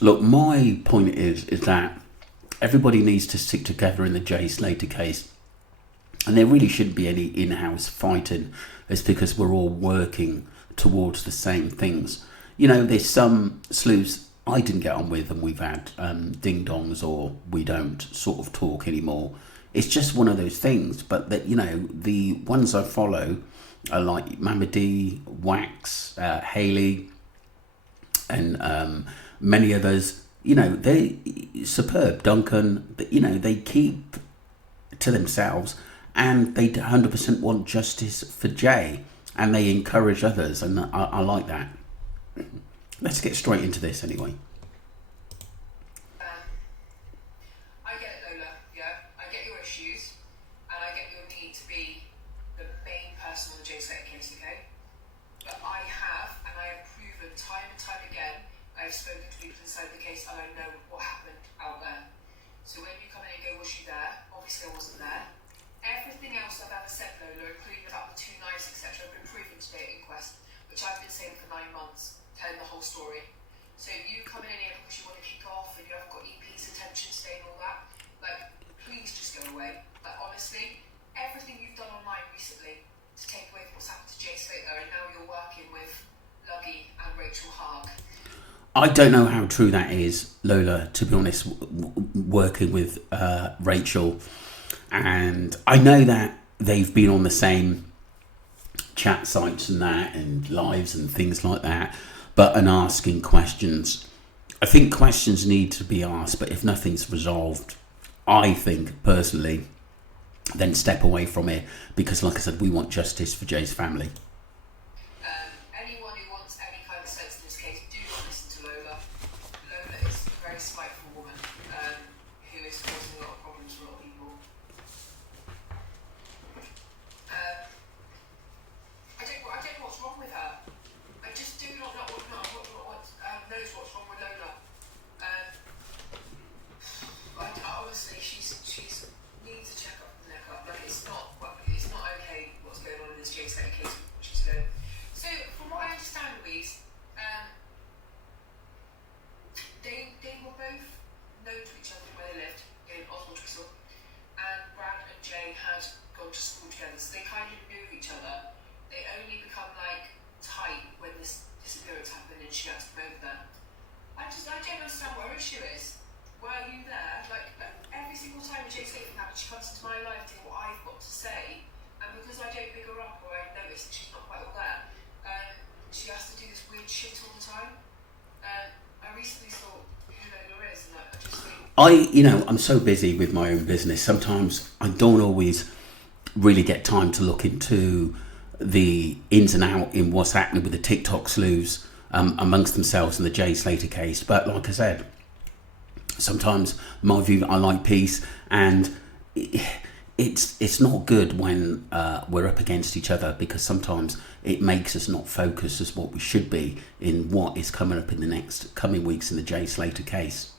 Look, my point is that everybody needs to stick together in the Jay Slater case, and there really shouldn't be any in-house fighting. It's because we're all working towards the same things. There's some sleuths I didn't get on with, and we've had ding-dongs, or we don't sort of talk anymore. It's just one of those things. But that the ones I follow are like Mamadi, Wax, Haley, and many others. They superb. Duncan. They keep to themselves, and they 100% want justice for Jay, and they encourage others, and I like that. Let's get straight into this anyway. I get it, Lola. Yeah, I get your issues, and I get your need to be the main person on the Jay Slater case, okay? But I have proven time and time again, I've spoken to people inside the case, and I know what happened out there. So when you come in and go, was she there? Obviously I wasn't there. Everything else I've ever said, Lola, including about the two knives, etc., have been proven today at inquest, which I've been saying for 9 months, telling the whole story. So you come in here because you want to kick off and you haven't got EP's attention today and all that, please just go away. Honestly, everything you've done online recently to take away from what's happened to Jay Slater, and now you're working with Luggy and Rachel Haag. I don't know how true that is, Lola, to be honest, working with Rachel. And I know that they've been on the same chat sites and that, and lives and things like that, and asking questions. I think questions need to be asked, but if nothing's resolved, I think personally, then step away from it, because like I said, we want justice for Jay's family. Anyone who wants any kind of sense in this case, do not listen to Lola. Lola is a very spiteful woman who is causing a lot of problems for a lot of people. I don't know what's wrong with her. I just do not know knows what's wrong with Lola. Honestly, she's needs a check up from the neck up. It's not okay what's going on in this Jay Slater case. What she's doing. So from what I understand, Louise, they were both known to each other where they lived in Oswald Twistle, and Brad and Jay had gone to school together, so they kind of knew each other. They only become tight when this disappearance happened and she had to come over there. I don't understand what her issue is. Were you there? Every single time a Jay Slater happens, she comes into my life to hear what I've got to say, and because I don't pick her up or I notice that she's not quite all there, she has to do this weird shit all the time. I recently thought who Lola is, and I just think I'm so busy with my own business. Sometimes I don't always really get time to look into the ins and out in what's happening with the TikTok sleuths amongst themselves in the Jay Slater case. But like I said, sometimes my view, I like peace, and it's not good when we're up against each other, because sometimes it makes us not focus as what we should be in what is coming up in the next coming weeks in the Jay Slater case.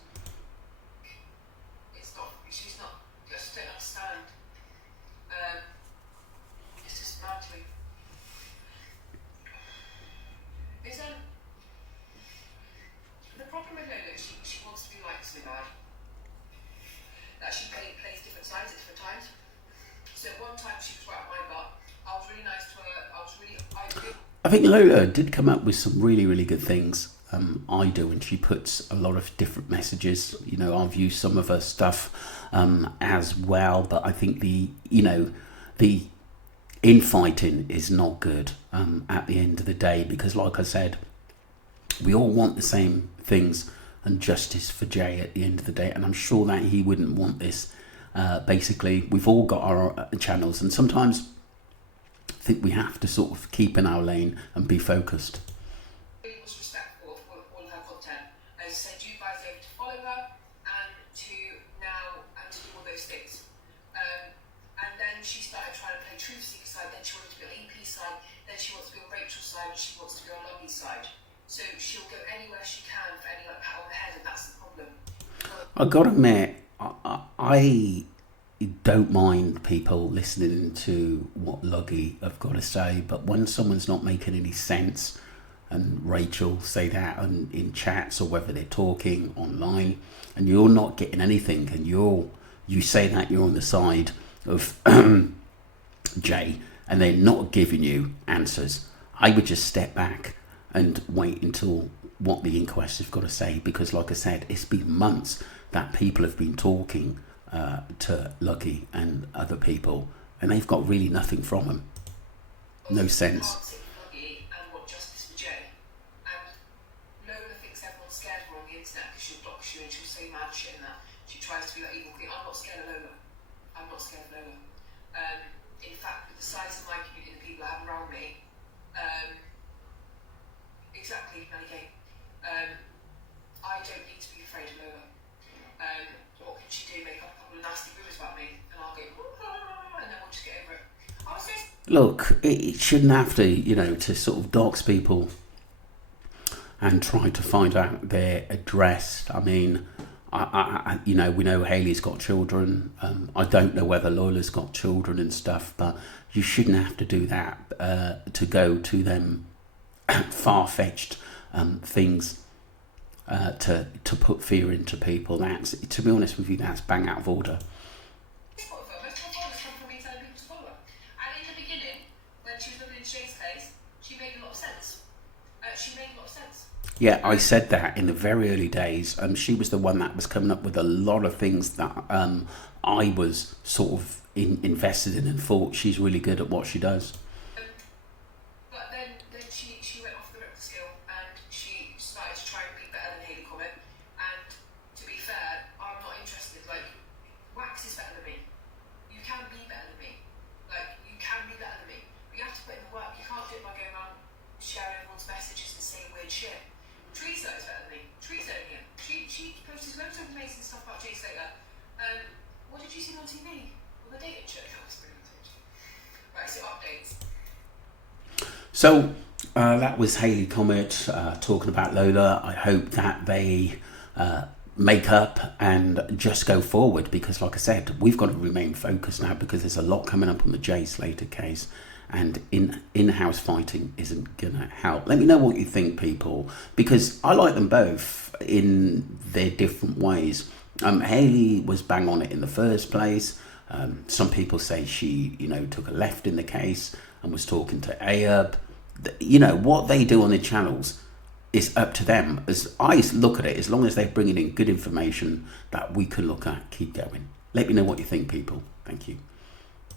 She's not, I just don't understand. It's just mad to me. The problem with Lola is she wants to be liked so bad that she plays different sides at different times. So at one time she was right on my butt. I was really nice to her. I think Lola did come up with some really, really good things. I do, and she puts a lot of different messages. I've used some of her stuff as well, but I think the infighting is not good at the end of the day, because like I said, we all want the same things and justice for Jay at the end of the day, and I'm sure that he wouldn't want this. Basically, we've all got our channels, and sometimes I think we have to sort of keep in our lane and be focused. Was respectful of all of her content. As I said, you guys are able to follow her and to do all those things. And then she started trying to play Truth Seeker side, then she wanted to be on EP side, then she wants to be on Rachel's side, and she wants to be on Luggy's side. So she'll go anywhere she can for any pat on the head, and that's the problem. I gotta admit, I don't mind people listening to what Luggy have got to say, but when someone's not making any sense, and Rachel say that in chats, or whether they're talking online, and you're not getting anything, and you say that you're on the side of Jay, and they're not giving you answers, I would just step back and wait until what the inquest has got to say, because like I said, it's been months that people have been talking to Lucky and other people, and they've got really nothing from them. No sense. Lucky and want justice for Jay. And Lola thinks everyone's scared of her on the internet because she'll dox you and she'll say mad shit and that. She tries to be that evil queen. I'm not scared of Lola. I'm not scared of Lola. In fact, with the size of my community, the people I have around me, exactly, Manny Kate. I don't need to be afraid of Lola. What can she do? Make up a couple of nasty rumours about me, and I'll go, and then we'll just get over it. Look, it shouldn't have to, to sort of dox people and try to find out their address. I mean, we know Hayley's got children. I don't know whether Lola's got children and stuff, but you shouldn't have to do that to go to them far-fetched things to put fear into people. That's, to be honest with you, that's bang out of order. Yeah, I said that in the very early days. She was the one that was coming up with a lot of things that I was sort of invested in and thought she's really good at what she does. But then she went off the Richter skill and she started to try and be better than Hayley Comet. And to be fair, I'm not interested. Like, Wax is better than me. You can be better than me. Like, you can be better than me. But you have to put in the work. You can't do it by going around sharing everyone's messages and saying weird shit. Teresa is better than me. Teresa here. She posted loads of amazing stuff about Jay Slater. What did you see on TV? Well, the dating show. That was brilliant. Right, so updates. So that was Hayley Comet talking about Lola. I hope that they make up and just go forward, because like I said, we've got to remain focused now, because there's a lot coming up on the Jay Slater case, and in-house fighting isn't gonna help. Let me know what you think, people, because I like them both in their different ways. Hayley was bang on it in the first place. Some people say she, took a left in the case and was talking to Ayub. What they do on their channels is up to them. As I look at it, as long as they're bringing in good information that we can look at, keep going. Let me know what you think, people. Thank you.